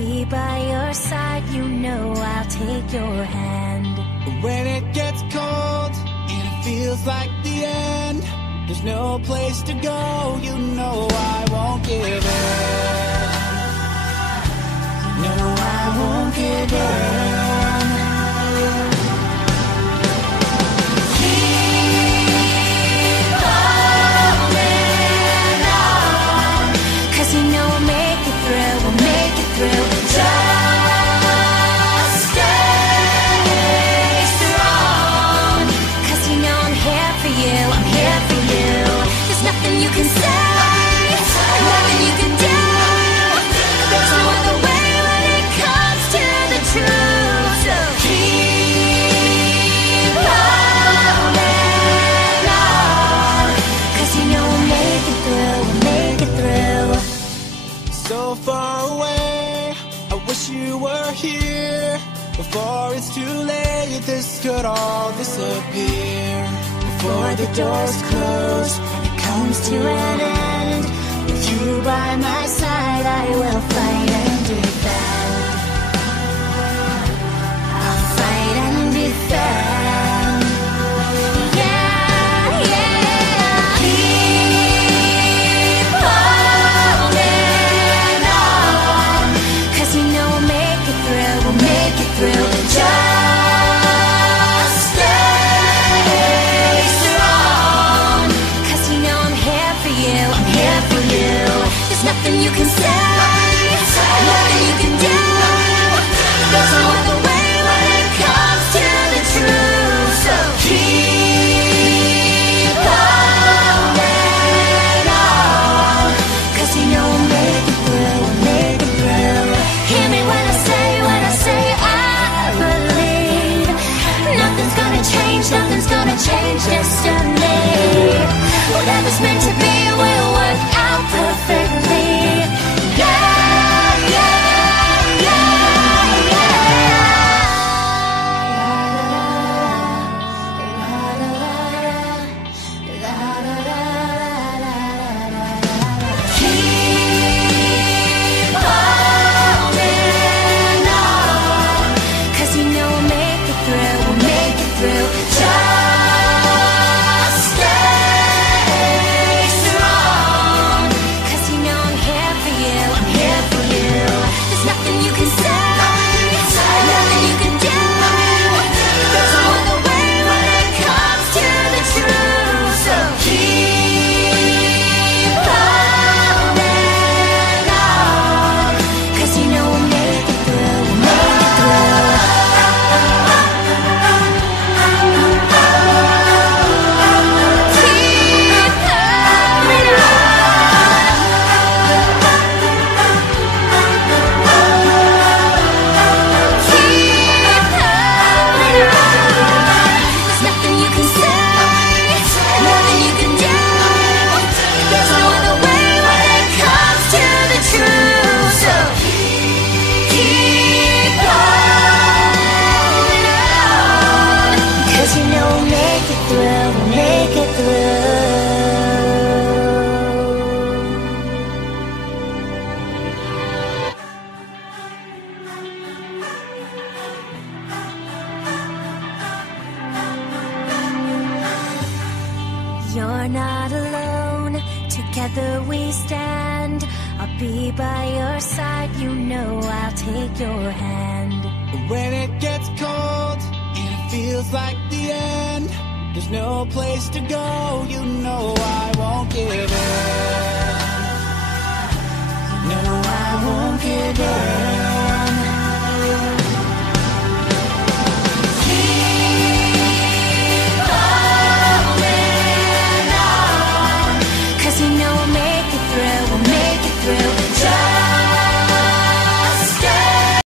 be by your side, you know I'll take your hand. When it gets cold and it feels like the end, there's no place to go, you know I won't give in. No, I won't give in. So far away, I wish you were here. Before it's too late, this could all disappear. Before the doors close and it comes to an end, with you by my side, I will fight and defend. I'll fight and defend. Nothing you can say, nothing you can do. There's no other way when it comes to the truth. So keep holding on, 'cause you know we'll make it through, we'll make it through. Hear me when I say I believe nothing's gonna change destiny. Whatever's meant to be will work out perfectly. You're not alone, together we stand. I'll be by your side, you know I'll take your hand. When it gets cold and it feels like the end, there's no place to go, you know I won't give in. No, I won't give in.